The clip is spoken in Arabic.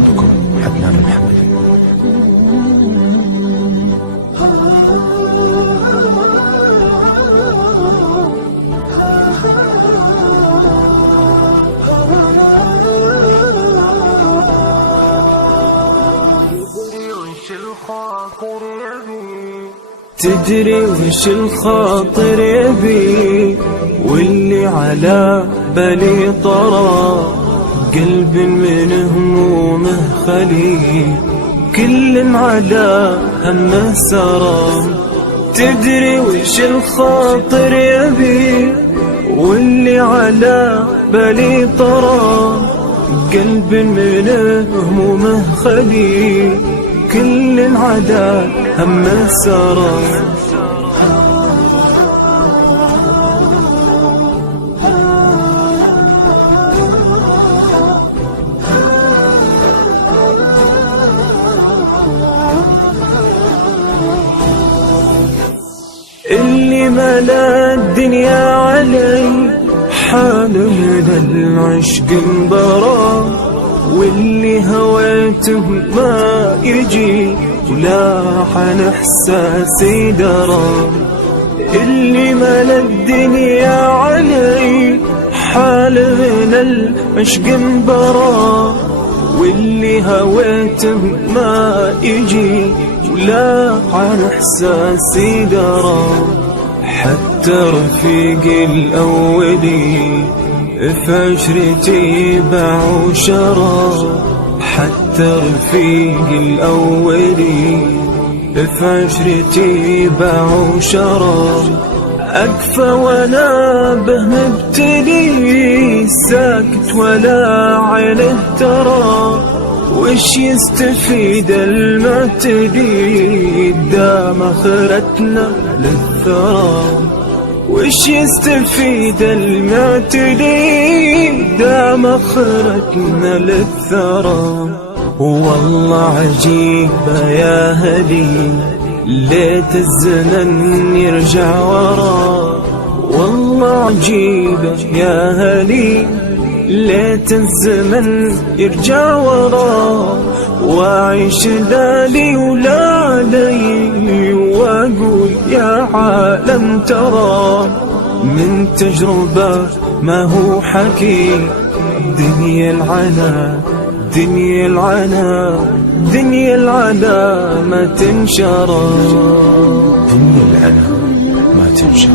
محبكم عدنان المحمدي. تدري وش الخاطر يبي واللي على بالي طرى، قلب من همومه خلي كل على همه سرى. تدري وش الخاطر يبي واللي على بالي طرى، قلب من همومه خلي كل عدا همه سرى. اللي ملا الدنيا علي حال من العشق انبرى، واللي هويته ما يجي ولا عن احساسي درى. اللي ملا الدنيا علي حال من العشق انبرى، واللي هويته ما يجي ولا عن احساسي درى. حتى رفيقي الاولي في عشرتي باع وشرى، حتى رفيقي الاولي في عشرتي باع وشرى. أكفى وانا به مبتلي ساكت ولا عينه ترى، وش يستفيد المعتدي دام اخرتنا للثرى. وش يستفيد المعتدي دام اخرتنا للثرى. والله عجيبة يا هلي ليت الزمن يرجع ورا. والله عجيبة يا هلي ليت الزمن يرجع ورا، واعيش لالي ولا لي واقول يا عالم ترى. من تجربة ما هو حكي دنيا العنا دنيا العنا دنيا العنا ما تنشرى. دنيا العنا ما تنشر.